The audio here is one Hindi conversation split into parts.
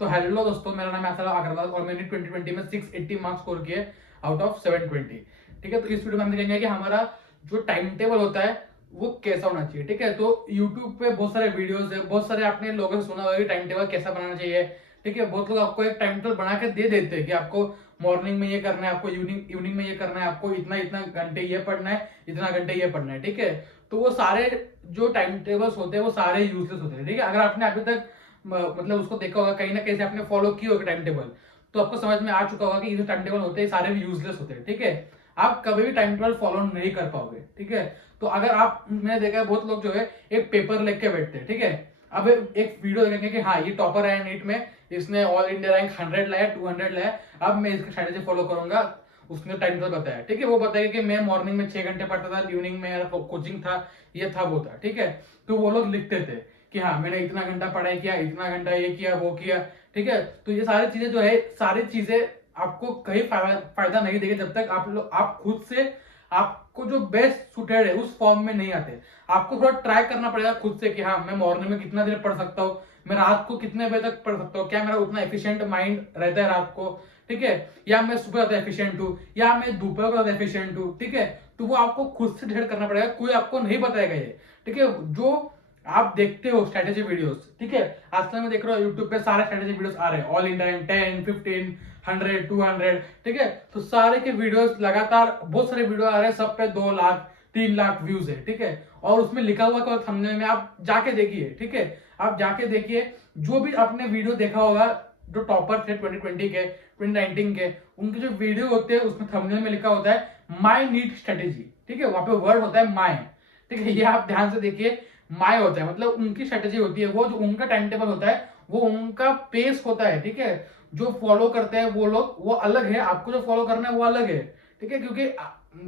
तो हेलो दोस्तों, मेरा नाम है आसरा अग्रवाल और मैंने 2020 में 680 मार्क्स स्कोर किए आउट ऑफ 720। ठीक है, तो इस वीडियो में हम देखेंगे कि हमारा जो टाइम टेबल होता है वो कैसा होना चाहिए। ठीक है, तो यूट्यूब पे बहुत सारे वीडियोस है, बहुत सारे आपने लोगों से सुना होगा कि टाइम टेबल कैसा बनाना चाहिए। ठीक है, बहुत लोग आपको एक टाइम टेबल बना के दे देते हैं कि आपको मॉर्निंग में ये करना है, आपको इवनिंग इवनिंग में ये करना है, आपको इतना इतना घंटे ये पढ़ना है, इतना घंटे ये पढ़ना है। ठीक है, तो वो सारे जो टाइम टेबल्स होते हैं वो सारे यूजलेस होते हैं। ठीक है, अगर आपने अभी तक मतलब उसको देखा होगा, कहीं ना कहीं से आपने फॉलो किया होगा टाइम टेबल, तो आपको समझ में आ चुका होगा कि ये जो टाइम टेबल होते हैं सारे भी यूजलेस होते हैं। ठीक है, आप कभी भी टाइम टेबल फॉलो नहीं कर पाओगे। ठीक है, तो अगर आप, मैंने देखा है बहुत लोग जो है एक पेपर लेके बैठते हैं। ठीक है, अब एक वीडियो देखेंगे कि हाँ ये टॉपर है नीट में, इसने ऑल इंडिया रैंक 100 लाया, 200 लाया, अब मैं इसकी स्ट्रेटेजी फॉलो करूंगा। उसने टाइम टेबल बताया। ठीक है, वो बताएगा कि मैं मॉर्निंग में 6 घंटे पढ़ता था, इवनिंग में मेरा कोचिंग था, ये था वो था। ठीक है, तो वो लोग लिखते थे कि हाँ मैंने इतना घंटा पढ़ाई किया, इतना घंटा ये किया वो किया। ठीक है, तो ये सारी चीजें जो है, सारी चीजें आपको कहीं फायदा नहीं देगी जब तक आप खुद से आपको जो बेस्ट सुटेड है उस फॉर्म में नहीं आते। आपको थोड़ा ट्राई करना पड़ेगा खुद से कि हाँ मैं मॉर्निंग में कितना देर पढ़ सकता हूँ, मैं रात को कितने बजे तक पढ़ सकता हूँ, क्या मेरा उतना एफिशिएंट माइंड रहता है रात को। ठीक है, या मैं सुबह ज्यादा एफिशिएंट हूँ, या मैं दोपहर को ज्यादा एफिशिएंट हूँ। ठीक है, तो वो आपको खुद से डिसाइड करना पड़ेगा, कोई आपको नहीं बताएगा ये। ठीक है, जो आप देखते हो स्ट्रेटेजी वीडियोस, ठीक है, आजकल मैं देख रहा हूँ यूट्यूब पे सारे स्ट्रेटेजी वीडियोस आ रहे हैं, ऑल इंडिया 10, 15, 100, 200। ठीक है, तो सारे के वीडियोस लगातार बहुत सारे वीडियो आ रहे हैं, सब पे 2 लाख 3 लाख व्यूज है। ठीक है, और उसमें लिखा हुआ क्या थंबनेल में, आप जाके देखिए। ठीक है, आप जाके देखिए, जो भी आपने वीडियो देखा होगा, जो टॉपर थे 2020 के, 2019 के, उनके जो वीडियो होते हैं उसमें थंबनेल में लिखा होता है माई नीट स्ट्रेटेजी। ठीक है, वहां पे वर्ड होता है माई। ठीक है, ये आप ध्यान से देखिए, माय होता है मतलब उनकी स्ट्रेटेजी होती है, वो जो उनका टाइम टेबल होता है, वो उनका पेस होता है। ठीक है, जो फॉलो करते हैं वो लोग वो अलग है, आपको जो फॉलो करना है वो अलग है। ठीक है, क्योंकि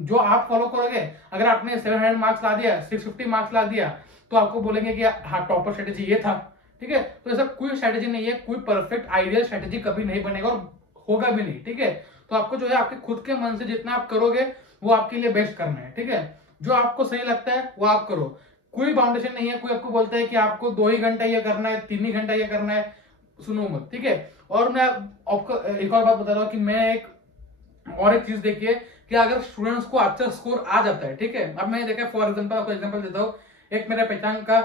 जो आप फॉलो करोगे, अगर आपने 700 मार्क्स ला दिया, 650 मार्क्स ला दिया, तो आपको बोलेंगे कि हाँ टॉपर स्ट्रेटेजी ये था। ठीक है, तो ऐसा कोई स्ट्रेटेजी नहीं है, कोई परफेक्ट आइडियल स्ट्रेटेजी कभी नहीं बनेगा और होगा भी नहीं। ठीक है, तो आपको जो है आपके खुद के मन से जितना आप करोगे वो आपके लिए बेस्ट करना है। ठीक है, जो आपको सही लगता है वो आप करो, कोई बाउंडेशन नहीं है। कोई आपको बोलता है कि आपको 2 ही घंटा ये करना है, 3 ही घंटा ये करना है, सुनो मत। ठीक है, और मैं आपको एक और बात बता रहा हूँ कि मैं एक चीज देखिए कि अगर स्टूडेंट्स को अच्छा स्कोर आ जाता है, ठीक है, अब मैंने देखा फॉर एग्जांपल, आपको एग्जांपल देता हूँ, एक मेरा पहचान का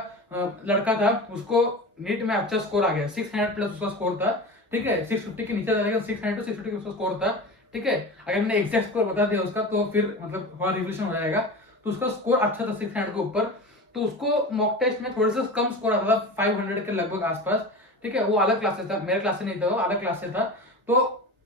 लड़का था, उसको नीट में अच्छा स्कोर आ गया, 600 प्लस उसका स्कोर था। ठीक है, 650 के नीचे जाएगा, 600 टू 650 उसका स्कोर था। ठीक है, अगर मैंने एग्जैक्ट स्कोर बता दिया उसका तो फिर मतलब वहां रिवोल्यूशन हो जाएगा। तो उसका स्कोर अच्छा था 600 के ऊपर, तो उसको मॉक टेस्ट में थोड़ा सा कम स्कोर आता था, 500 के लगभग आसपास। ठीक है, वो अलग क्लास से था, मेरे क्लास से नहीं था, वो अलग क्लास से था। तो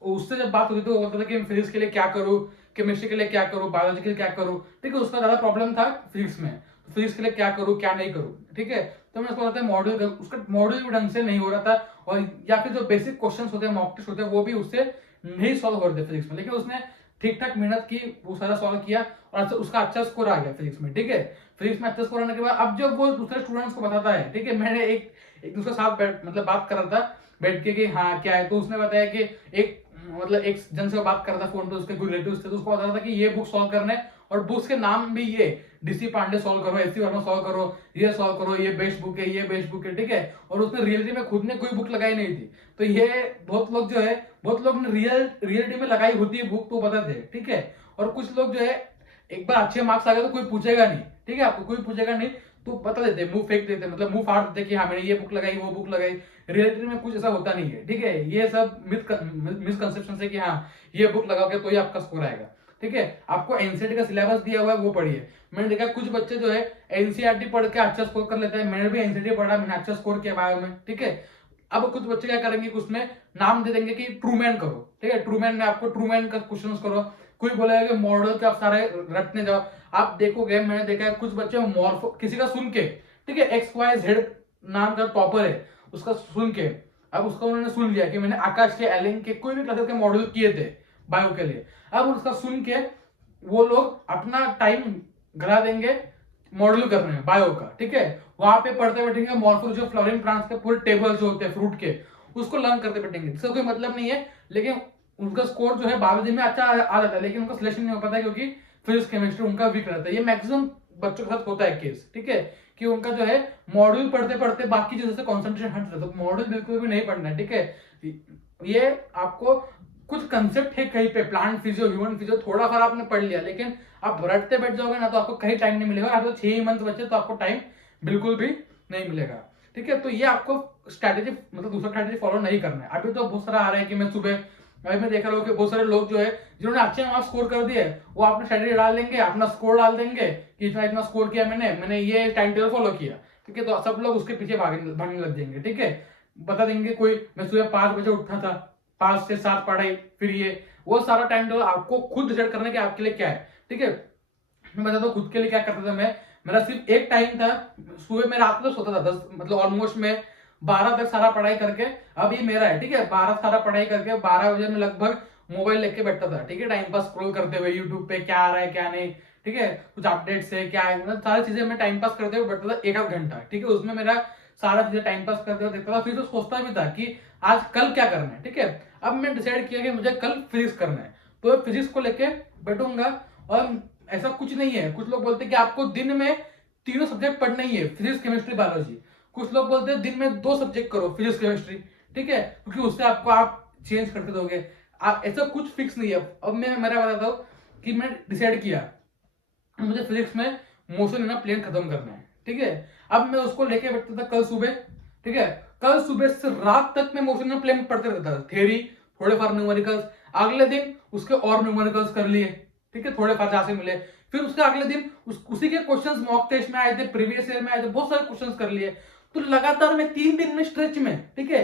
उससे जब बात होती थी वो बोलता था कि मैं फिजिक्स के लिए क्या करूँ, केमिस्ट्री के लिए क्या करूँ, बायोलॉजी के लिए क्या करूँ। ठीक है, उसका ज्यादा प्रॉब्लम था फिजिक्स में, तो फिजिक्स के लिए क्या करूँ क्या नहीं करूँ। ठीक है, तो मैं उसको बताया मॉड्यूल, उसका मॉड्यूल भी ढंग से नहीं हो रहा था, और या फिर जो बेसिक क्वेश्चन होते हैं, मॉक टेस्ट होते हैं, वो भी उससे नहीं सॉल्व हो रहे थे फिजिक्स में। लेकिन उसने ठीक ठाक मेहनत की, वो सारा सॉल्व किया और अच्छा उसका अच्छा स्कोर आ गया फिजिक्स में। ठीक है, फिजिक्स में अच्छा स्कोर आने के बाद अब जब वो दूसरे स्टूडेंट्स को बताता है, ठीक है, मैंने एक दूसरे साथ मतलब बात कर रहा था बैठ के कि हाँ क्या है, तो उसने बताया कि एक मतलब एक जन से बात कर रहा था फोन पे, उसके कोई रिलेटिव थे, तो उसको बता रहा था कि ये बुक सॉल्व करना है, और बुक्स के नाम भी ये डीसी पांडे सॉल्व करो, एससी वर्मा सॉल्व करो, ये सॉल्व करो, ये बेस्ट बुक है, ये बेस्ट बुक है। ठीक है, और उसने रियलिटी में खुद ने कोई बुक लगाई नहीं थी। तो ये बहुत लोग जो है, बहुत लोग ने रियलिटी में लगाई होती है बुक, तो बताते हैं। ठीक है, और कुछ लोग जो है एक बार अच्छे मार्क्स आ गए तो कोई पूछेगा नहीं। ठीक है, आपको कोई पूछेगा नहीं, तो बता देते, मुंह फेंक देते, मतलब मुंह फाड़ देते कि हाँ मैंने ये बुक लगाई वो बुक लगाई। रियलिटी में कुछ ऐसा होता नहीं है। ठीक है, ये सब मिसकंसेप्शन है कि हाँ ये बुक लगाओगे तो ही आपका स्कोर आएगा। ठीक है, आपको एनसीईआरटी का सिलेबस दिया हुआ है वो पढ़िए। मैंने देखा कुछ बच्चे जो है एनसीईआरटी पढ़ के अच्छा स्कोर कर लेते हैं, मैंने भी एनसीईआरटी पढ़ा, मैंने अच्छा स्कोर किया बायो में। ठीक है, अब कुछ बच्चे क्या करेंगे कि उसमें नाम दे देंगे कि ट्रूमैन करो। ठीक है, ट्रूमैन में आपको ट्रूमैन का क्वेश्चन करो, कोई बोलेगा कि मॉडल के आप सारे रटने जाओ। आप देखोगे, मैंने देखा है कुछ बच्चे मॉर्फो किसी का सुन के, ठीक है, XYZ नाम का टॉपर है, उसका सुन के, अब उसका उन्होंने सुन लिया कि मैंने आकाश के, एलिन के, कोई भी क्लासेस के मॉडल किए थे बायो के लिए, अब उसका सुन के वो लोग अपना टाइम घरा देंगे मॉडल करने में बायो का। ठीक है, वहां पे पढ़ते बैठेंगे मॉर्फो, जो फ्लोरिंग प्लांट्स के पूरे टेबल जो होते हैं फ्रूट के, उसको लर्न करते बैठेंगे, इसका कोई मतलब नहीं है। लेकिन उनका स्कोर जो है बायोलॉजी में अच्छा आ जाता है, लेकिन उनका सिलेक्शन नहीं हो पाता है क्योंकि फिजिक्स केमिस्ट्री उनका वीक रहता है। ये मैक्सिमम बच्चों के साथ होता है केस। ठीक है, कि उनका जो है मॉड्यूल पढ़ते पढ़ते बाकी चीजों से कॉन्सेंट्रेशन हट जाता है। तो मॉड्यूल बिल्कुल भी नहीं पढ़ना है, ठीक है। ये आपको कुछ कंसेप्ट है कहीं पे, प्लांट फिजियो, ह्यूमन फिजियो, थोड़ा सा आपने पढ़ लिया, लेकिन आप रटते बैठ जाओगे ना तो आपको कहीं टाइम नहीं मिलेगा। आप तो 6 ही मंथ बचे तो आपको टाइम बिल्कुल भी नहीं मिलेगा, ठीक है। तो ये आपको स्ट्रैटेजी मतलब दूसरा स्ट्रैटेजी फॉलो नहीं करना है। अभी तो बहुत सारा आ रहा है कि मैं सुबह, अभी मैं देख रहा हूँ कि बहुत सारे लोग जो है जिन्होंने अच्छे मार्क्स स्कोर कर दिए, वो अपना स्ट्रैटेजी डाल देंगे, अपना स्कोर डाल देंगे कि इतना इतना स्कोर किया मैंने ये टाइम टेबल फॉलो किया, ठीक है। तो सब लोग उसके पीछे भागने लग जाएंगे, ठीक है। बता देंगे कोई मैं सुबह 5 बजे उठा था, 5 से 7 पढ़ाई, फिर ये वो सारा टाइम टेबल आपको खुद डिसाइड करना है कि आपके लिए क्या है, ठीक है। मैं बताता हूँ खुद के लिए क्या करता था मैं। मेरा सिर्फ एक टाइम था, सुबह मैं रात में सोता था 10 मतलब ऑलमोस्ट मैं 12 तक सारा पढ़ाई करके, अब ये मेरा है, ठीक है। 12 सारा पढ़ाई करके 12 बजे में लगभग मोबाइल लेके बैठता था, ठीक है। टाइम पास स्क्रॉल करते हुए यूट्यूब पे क्या आ रहा है क्या नहीं, ठीक है। कुछ अपडेट्स है क्या है, मतलब सारी चीजें मैं टाइम पास करते हुए बैठता था 1 आध घंटा, ठीक है। उसमें मेरा सारा चीजें टाइम पास करते हुए देखता था, फिर तो सोचता भी था कि आज कल क्या करना है, ठीक है। अब मैं डिसाइड किया कि मुझे कल फिजिक्स करना है, तो फिजिक्स को लेके बैठूंगा। और ऐसा कुछ नहीं है, कुछ लोग बोलते हैं कि आपको दिन में तीनों सब्जेक्ट पढ़ना ही है, फिजिक्स केमिस्ट्री बायोलॉजी। कुछ लोग बोलते हैं दिन में 2 सब्जेक्ट करो, फिजिक्स केमिस्ट्री, ठीक है, क्योंकि उससे आपको आप चेंज करते दोगे। ऐसा कुछ फिक्स नहीं है। अब मैं मेरा बताता हूँ कि मैंने डिसाइड किया मुझे फिजिक्स में मोशन ना प्लेन खत्म करना है, ठीक है। अब मैं उसको लेके बैठता था कल सुबह, ठीक है। कल सुबह से रात तक मैं मोशन प्लेन पढ़ते रहता था, थ्योरी, थोड़े फार न्यूमेरिकल्स। अगले दिन उसके और न्यूमेरिकल्स कर लिए, ठीक है, थोड़े फार जहां से मिले। फिर उसके अगले दिन उसी के क्वेश्चंस मॉक टेस्ट में आए थे, प्रीवियस ईयर में आए थे, बहुत सारे क्वेश्चंस कर लिए। तो लगातार मैं 3 दिन में स्ट्रेच में, ठीक है,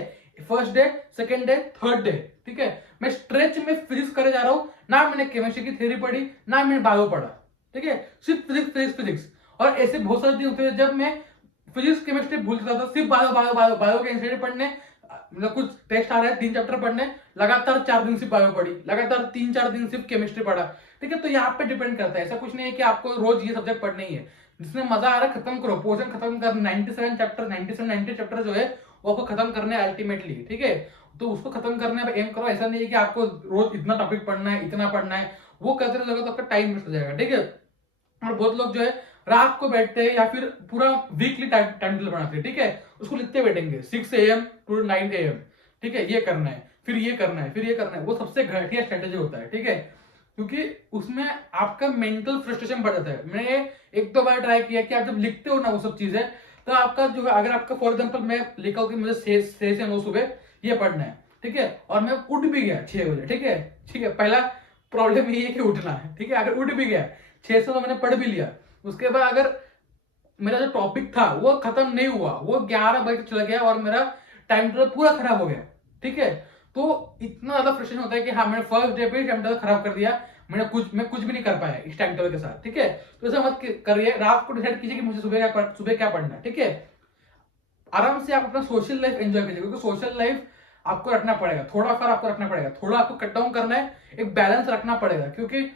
first day, second day, third day, ठीक है, मैं स्ट्रेच में फिजिक्स करे जा रहा हूं। ना मैंने केमिस्ट्री की थ्योरी पढ़ी, ना मैंने बायो पढ़ा, ठीक है, सिर्फ फिजिक्स फिजिक्स फिजिक्स। और ऐसे बहुत सारे दिन होते थे जब मैं फिजिक्स केमिस्ट्री भूल जाता था, सिर्फ बायो बायो बायो बायो के एंसीडी पढ़ने, मतलब कुछ टेस्ट आ रहा है 3 चैप्टर पढ़ने, लगातार 4 दिन सिर्फ बायो पढ़ी, लगातार 3-4 दिन सिर्फ केमिस्ट्री पढ़ा, ठीक है। तो यहाँ पे डिपेंड करता है, ऐसा कुछ नहीं है कि आपको रोज ये सब्जेक्ट पढ़ने ही है। जिसमें मजा आ रहा है खत्म करो, पोर्शन खत्म कर, 97 चैप्टर 90 चैप्टर जो है वो आपको खत्म करने हैं अल्टीमेटली, ठीक है। तो उसको खत्म करने पे एम करो। ऐसा नहीं है कि आपको रोज इतना टॉपिक पढ़ना है, इतना पढ़ना है, वो करते रहेगा तो आपका टाइम वेस्ट हो जाएगा, ठीक है। और बहुत लोग जो है रात को बैठते हैं या फिर पूरा वीकली टाइम टेबल बनाते हैं, ठीक है, उसको लिखते बैठेंगे 6 AM टू 9 AM, ठीक है, ये करना है, फिर ये करना है, फिर ये करना है। वो सबसे घटिया स्ट्रेटेजी होता है, ठीक है, क्योंकि उसमें आपका मेंटल फ्रस्ट्रेशन बढ़ जाता है। मैंने 1-2 बार ट्राई किया कि आप जब लिखते हो ना वो सब चीजें, तो आपका जो है, अगर आपका फॉर एग्जाम्पल मैं लिखा हो कि मुझे 6 से 9 सुबह ये पढ़ना है, ठीक है, और मैं उठ भी गया 6 बजे, ठीक है, ठीक है, पहला प्रॉब्लम ये है कि उठना है, ठीक है। अगर उठ भी गया 6 से तो मैंने पढ़ भी लिया, उसके बाद अगर मेरा जो टॉपिक था वो खत्म नहीं हुआ, वो 11 बजे चला गया और मेरा टाइम टेबल पूरा खराब हो गया, ठीक है। तो इतना ज्यादा फ्रस्ट्रेशन होता है कि हाँ मैंने फर्स्ट डे पे टाइम टेबल खराब कर दिया, मैं कुछ भी नहीं कर पाया इस टाइम टेबल के साथ, ठीक है। तो ऐसा मत करिए, रात को डिसाइड कीजिए कि मुझे सुबह क्या पढ़ना है, ठीक है। आराम से आप अपना सोशल लाइफ एंजॉय कीजिए, क्योंकि सोशल लाइफ आपको रखना पड़ेगा, थोड़ा फार आपको रखना पड़ेगा, थोड़ा आपको कट डाउन करना है, एक बैलेंस रखना पड़ेगा, क्योंकि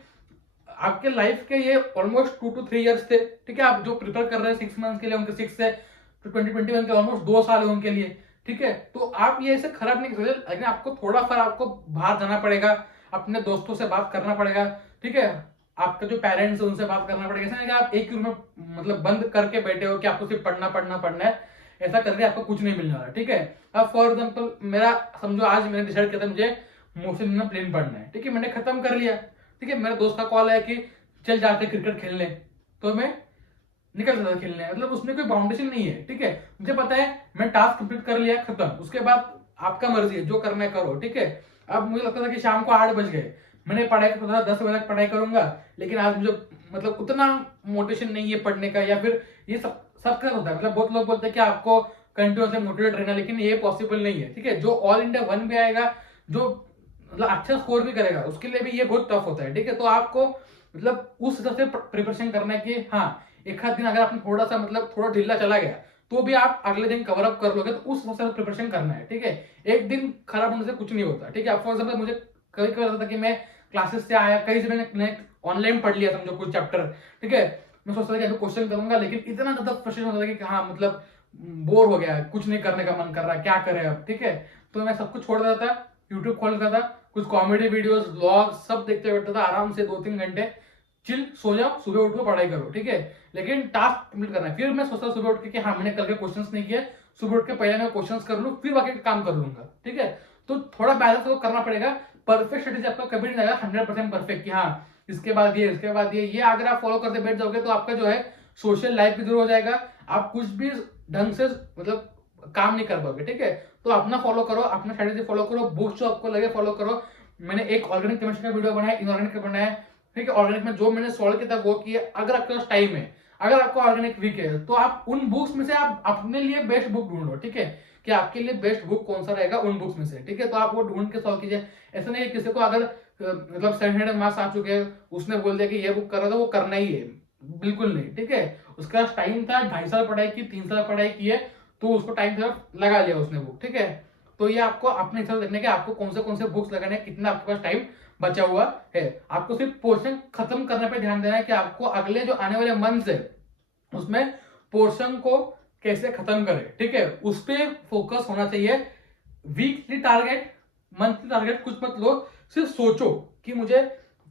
आपके लाइफ के ये ऑलमोस्ट 2 to 3 इयर्स थे, ठीक है। आप जो प्रिपेयर कर रहे हैं 6 मंथ्स के लिए, उनके 6 से 2021 के ऑलमोस्ट 2 साल है उनके लिए, ठीक है। तो आप ये ऐसे खराब नहीं कर सकते, लेकिन आपको थोड़ा फार आपको बाहर जाना पड़ेगा, अपने दोस्तों से बात करना पड़ेगा, ठीक है। आपके जो पेरेंट्स है उनसे बात करना पड़ेगा। ऐसा नहीं कि आप एक ही रूम में मतलब बंद करके बैठे हो कि आपको सिर्फ पढ़ना पढ़ना पढ़ना है, ऐसा करके आपको कुछ नहीं मिलने वाला, ठीक है। अब फॉर एग्जाम्पल मेरा समझो आज मैंने डिसाइड किया था मुझे मोशन प्लेन पढ़ना है, ठीक है, मैंने खत्म कर लिया, ठीक है। मेरे दोस्त का कॉल है कि चल जाते क्रिकेट खेलने, तो मैं निकल सकता खेलने, मतलब उसमें कोई बाउंडेशन नहीं है, ठीक है। मुझे पता है मैं टास्क कंप्लीट कर लिया, खत्म, उसके बाद आपका मर्जी है, जो करना है करो, ठीक है। अब मुझे लगता था कि शाम को 8 बज गए, मैंने पढ़ाई करता था 10 बजे तक पढ़ाई करूंगा, लेकिन आज मुझे मतलब उतना मोटिवेशन नहीं है पढ़ने का, या फिर ये सबके साथ होता है। मतलब बहुत लोग बोलते हैं कि आपको कंटिन्यूसली मोटिवेट रहना, लेकिन ये पॉसिबल नहीं है, ठीक है। जो ऑल इंडिया 1 भी आएगा, जो मतलब अच्छा स्कोर भी करेगा, उसके लिए भी ये बहुत टफ होता है, ठीक है। तो आपको मतलब उस हिसाब से प्रिपरेशन करना है कि हाँ एक आध दिन अगर आपने थोड़ा सा मतलब थोड़ा ढीला चला गया तो भी आप अगले दिन कवर अप कर लोगे, तो उस हिसाब से प्रिपरेशन करना है, ठीक है। एक दिन खराब होने से कुछ नहीं होता, ठीक है। फॉर एग्जाम्पल मुझे कभी कभी लगता था कि मैं क्लासेस से आया, कहीं से मैंने ऑनलाइन पढ़ लिया समझो कुछ चैप्टर, ठीक है, मैं सोचता था कि अभी क्वेश्चन करूंगा, लेकिन इतना ज्यादा फ्रस्ट्रेशन होता था कि हाँ मतलब बोर हो गया, कुछ नहीं करने का मन कर रहा है, क्या करें अब, ठीक है। तो मैं सब कुछ छोड़ देता था, यूट्यूब खोल देता था, कुछ कॉमेडी वीडियोस, व्लॉग सब देखते बैठता था आराम से 2-3 घंटे, चिल सो जाओ, सुबह उठो पढ़ाई करो, ठीक है, लेकिन टास्क कंप्लीट करना है। फिर मैं सोचता सुबह उठ के कि हाँ मैंने कल के क्वेश्चंस नहीं किए, सुबह उठ के पहले मैं क्वेश्चंस कर लूँ, फिर बाकी काम कर लूंगा, ठीक है। तो थोड़ा बैलेंस तो करना पड़ेगा। परफेक्ट स्ट्रेटेजी आपका कभी नहीं रहेगा 100% परफेक्ट कि हाँ इसके बाद इसके बाद ये अगर आप फॉलो करते बैठ जाओगे तो आपका जो है सोशल लाइफ भी दूर हो जाएगा, आप कुछ भी ढंग से मतलब काम नहीं कर पाओगे, ठीक है। तो अपना फॉलो करो, अपना स्ट्रेटेजी फॉलो करो, बुक्स जो आपको लगे फॉलो करो। मैंने एक ऑर्गेनिक केमिस्ट्री का वीडियो बनाया, इनऑर्गेनिक का बनाया, ठीक है। ऑर्गेनिक में जो मैंने सॉल्व किया था वो किया। अगर आपके पास टाइम है, अगर आपको ऑर्गेनिक वीक है, तो आप उन बुक्स में से आप अपने लिए बेस्ट बुक ढूंढो, ठीक है, कि आपके लिए बेस्ट बुक कौन सा रहेगा उन बुक्स में से, ठीक है। तो आप वो ढूंढ के सॉल्व कीजिए। ऐसा नहीं है किसी को अगर मतलब 700 मार्क्स आ चुके हैं, उसने बोल दिया कि ये बुक कर रहा था, वो करना ही है, बिल्कुल नहीं, ठीक है। उसका टाइम था, 2.5 साल पढ़ाई की, 3 साल पढ़ाई की है, तो उसको टाइम सिर्फ लगा लिया उसने बुक, ठीक है। तो ये आपको अपने हिसाब से देखने के आपको कौन से बुक्स लगाने हैं, कितना आपके पास टाइम बचा हुआ है। आपको सिर्फ पोर्शन खत्म करने पे ध्यान देना है कि आपको अगले जो आने वाले मंथ्स है उसमें पोर्शन को कैसे खत्म करें, ठीक है, उस पर फोकस होना चाहिए। वीकली टारगेट, मंथली टारगेट कुछ मत लो, सिर्फ सोचो कि मुझे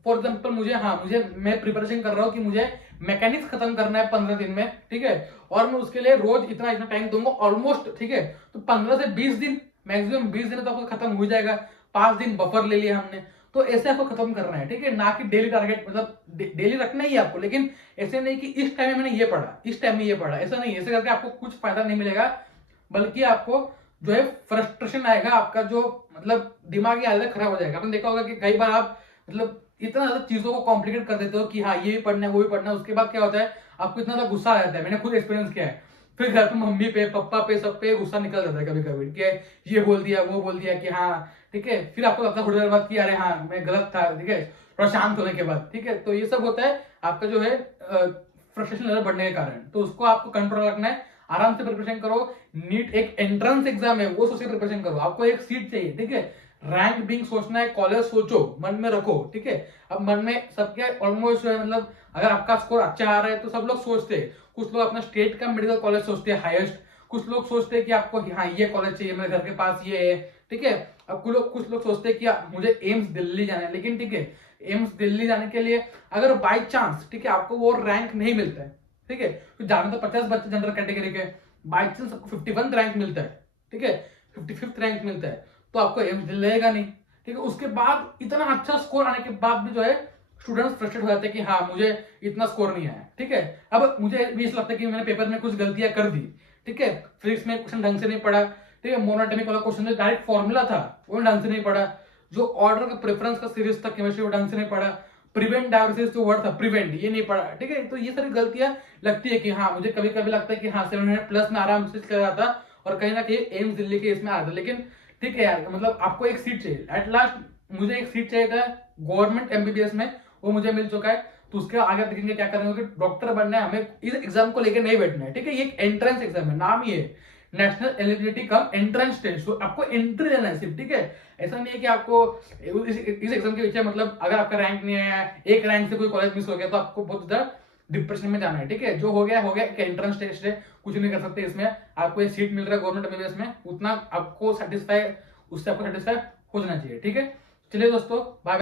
फॉर एग्जाम्पल मुझे मैं प्रिपरेशन कर रहा हूँ कि मुझे मैकेनिक्स खत्म करना है 15 दिन में, ठीक है, और मैं उसके लिए रोज इतना इतना टाइम दूंगा ऑलमोस्ट, ठीक है। तो 15 से 20 दिन, मैक्सिमम 20 दिन तो आपको खत्म हो जाएगा। 5 दिन बफर ले लिया हमने, तो ऐसे आपको खत्म करना है, ठीक है, ना कि डेली टारगेट, मतलब डेली रखना ही है आपको, लेकिन ऐसे नहीं कि इस टाइम में मैंने ये पढ़ा, इस टाइम में ये पढ़ा, ऐसा नहीं। ऐसे करके आपको कुछ फायदा नहीं मिलेगा, बल्कि आपको जो है फ्रस्ट्रेशन आएगा, आपका जो मतलब दिमागी हालत खराब हो जाएगा। आपने देखा होगा कि कई बार आप मतलब इतना ज्यादा चीजों को कॉम्प्लिकेट कर देते हो कि हाँ ये भी पढ़ना है वो भी पढ़ना है, उसके बाद क्या होता है आपको इतना ज्यादा गुस्सा आ जाता है। मैंने खुद एक्सपीरियंस किया है। फिर घर पे मम्मी पे पापा पे सब पे गुस्सा निकल जाता है कभी कभी कि ये बोल दिया वो बोल दिया कि हाँ, ठीक है। फिर आपको लगता है थोड़ी देर बाद कि अरे हाँ मैं गलत था, ठीक है, थोड़ा शांत होने के बाद, ठीक है। तो ये सब होता है आपका जो है फ्रस्ट्रेशन लेवल बढ़ने के कारण। तो उसको आपको कंट्रोल रखना है, आराम से प्रिपरेशन करो। नीट एक एंट्रेंस एग्जाम है, वो सोच के प्रिपरेशन करो। आपको एक सीट चाहिए, ठीक है, रैंक बिंग सोचना है, कॉलेज सोचो, मन में रखो, ठीक है। अब मन में सबके ऑलमोस्ट मतलब अगर आपका स्कोर अच्छा आ रहा है तो सब लोग सोचते हैं। कुछ लोग अपना स्टेट का मेडिकल कॉलेज सोचते हैं हाईएस्ट, कुछ लोग सोचते हैं कि आपको हाँ ये कॉलेज चाहिए, मेरे घर के पास ये है, ठीक है। अब कुछ लोग सोचते हैं कि मुझे एम्स दिल्ली जाना है, लेकिन ठीक है, एम्स दिल्ली जाने के लिए अगर बाई चांस, ठीक है, आपको वो रैंक नहीं मिलता है, ठीक है, तो जाने तो 50 बच्चे जनरल कैटेगरी के, बाई चांस आपको 51 रैंक मिलता है, ठीक है, 55th रैंक मिलता है, तो आपको एम्स दिल्ली रहेगा नहीं, ठीक है। उसके बाद इतना अच्छा स्कोर आने के बाद भी जो है स्टूडेंट्स फ्रस्ट्रेट हो जाते हैं कि हाँ मुझे इतना स्कोर नहीं आया, ठीक है। अब मुझे भी ऐसा लगता है कि मैंने पेपर में कुछ गलतियां कर दी, ठीक है, फिजिक्स में क्वेश्चन ढंग से नहीं पढ़ा, ठीक है, मोनोटॉमिक वाला क्वेश्चन जो डायरेक्ट फॉर्मूला था वो ढंग से नहीं पढ़ा, जो ऑर्डर का प्रेफरेंस का सीरीज था केमिस्ट्री वो ढंग से नहीं पढ़ा, प्रिवेंट डायवर्सिस जो वर्ड था प्रिवेंट ये नहीं पढ़ा, ठीक है। तो ये सारी गलतियां लगती है कि हाँ मुझे कभी कभी लगता है कि हाँ 700+ में आराम से चला जाता और कहीं ना कहीं एम्स दिल्ली के इसमें आता, लेकिन ठीक है यार, मतलब आपको एक सीट चाहिए एट लास्ट। मुझे एक सीट चाहिए था गवर्नमेंट एमबीबीएस में, वो मुझे मिल चुका है। तो उसके आगे देखेंगे क्या करेंगे कि डॉक्टर बनना है, हमें इस एग्जाम को लेकर नहीं बैठना है, ठीक है। ये एक एंट्रेंस एग्जाम है, नाम ही है national eligibility cum entrance test. तो आपको एंट्री लेना है सिर्फ, ठीक है। ऐसा नहीं है कि आपको इस एग्जाम के पीछे मतलब अगर आपका रैंक नहीं आया, एक रैंक से कोई कॉलेज मिस हो गया तो आपको बहुत ज्यादा डिप्रेशन में जाना है, ठीक है। जो हो गया हो गया, एक एंट्रेंस टेस्ट है, कुछ नहीं कर सकते इसमें। आपको एक सीट मिल रहा है गवर्नमेंट एमबीबीएस में, उतना आपको सेटिस्फाई, उससे आपको सेटिस्फाई हो जाना चाहिए, ठीक है। चलिए दोस्तों, बाय।